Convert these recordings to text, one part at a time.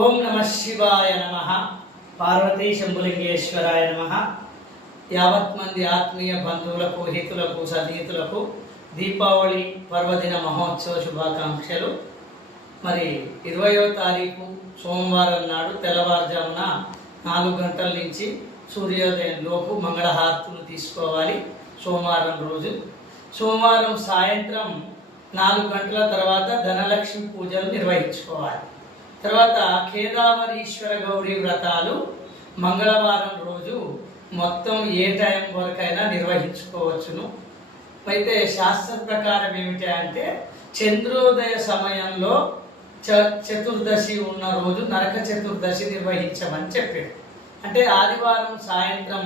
ఓం నమ శివాయ నమ. పార్వతీ శంభులింగేశ్వరాయ నమ. యావత్ మంది ఆత్మీయ బంధువులకు, హితులకు, సన్నిహితులకు దీపావళి పర్వదిన మహోత్సవ శుభాకాంక్షలు. మరి 20వ తారీఖు సోమవారం నాడు తెల్లవారుజామున 4 గంటల నుంచి సూర్యోదయం లోపు మంగళహారతులు తీసుకోవాలి. సోమవారం రోజు సోమవారం సాయంత్రం 4 గంటల తర్వాత ధనలక్ష్మి పూజలు నిర్వహించుకోవాలి. తర్వాత కేదావరీశ్వర గౌరీ వ్రతాలు మంగళవారం రోజు మొత్తం ఏ టైం వరకైనా నిర్వహించుకోవచ్చును. అయితే శాస్త్ర ప్రకారం ఏమిటి అంటే చంద్రోదయ సమయంలో చతుర్దశి ఉన్న రోజు నరక చతుర్దశి నిర్వహించమని చెప్పాడు. అంటే ఆదివారం సాయంత్రం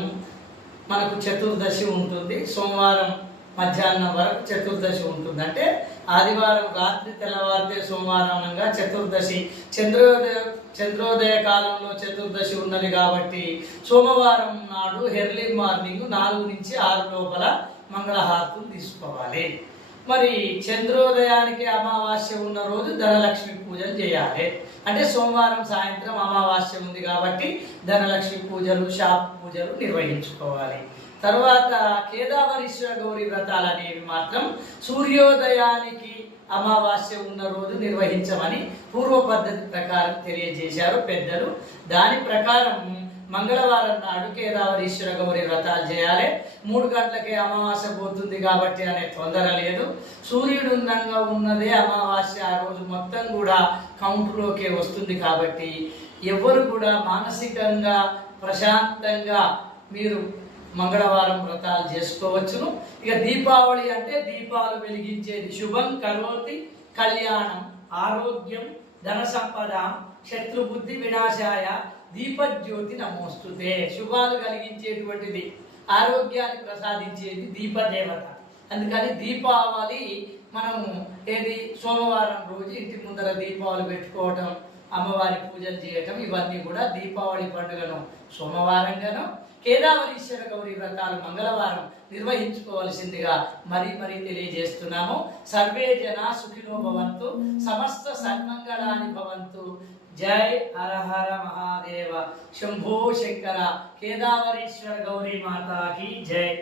మనకు చతుర్దశి ఉంటుంది, సోమవారం మధ్యాహ్నం వరకు చతుర్దశి ఉంటుంది. అంటే ఆదివారం రాత్రి తెల్లవారితే సోమవారం అనగా చతుర్దశి, చంద్రోదయ కాలంలో చతుర్దశి ఉన్నది కాబట్టి సోమవారం నాడు ఎర్లీ మార్నింగ్ 4 నుంచి 6 లోపల మంగళహారతులు తీసుకోవాలి. మరి చంద్రోదయానికి అమావాస్య ఉన్న రోజు ధనలక్ష్మి పూజలు చేయాలి. అంటే సోమవారం సాయంత్రం అమావాస్య ఉంది కాబట్టి ధనలక్ష్మి పూజలు, శాప్ పూజలు నిర్వహించుకోవాలి. తర్వాత కేదావరీశ్వర గౌరీ వ్రతాలు అనేవి మాత్రం సూర్యోదయానికి అమావాస్య ఉన్న రోజు నిర్వహించమని పూర్వ పద్ధతి ప్రకారం తెలియజేశారు పెద్దలు. దాని ప్రకారం మంగళవారం నాడు కేదావరీశ్వర గౌరీ వ్రతాలు చేయాలి. 3 గంటలకే అమావాస్య పోతుంది కాబట్టి అనే తొందర లేదు. సూర్యుడు ఉందంగా ఉన్నదే అమావాస్య ఆ రోజు మొత్తం కూడా కౌంటులోకే వస్తుంది కాబట్టి ఎవరు కూడా మానసికంగా ప్రశాంతంగా మీరు మంగళవారం వ్రతాలు చేసుకోవచ్చును. ఇక దీపావళి అంటే దీపాలు వెలిగించేది. శుభం కరోతి కళ్యాణం, ఆరోగ్యం, ధన సంపద, శత్రుబుద్ధి వినాశాయ, దీపజ్యోతి నమోస్తుతే. శుభాలు కలిగించేటువంటిది, ఆరోగ్యాన్ని ప్రసాదించేది దీపదేవత. అందుకని దీపావళి మనము సోమవారం రోజు ఇంటి ముందర దీపావళి పెట్టుకోవటం, అమ్మవారి పూజలు చేయటం, ఇవన్నీ కూడా దీపావళి పండుగను సోమవారంగాను, కేదావరీశ్వర గౌరీ వ్రతాలు మంగళవారం నిర్వహించుకోవాల్సిందిగా మరీ తెలియజేస్తున్నాము. సర్వే జనా సుఖినో భవంతు, సమస్త సన్మంగళాని భవంతు. జై హర హర మహాదేవ, శంభో శంకర, కేదావరీశ్వర గౌరీ మాతాకి జై.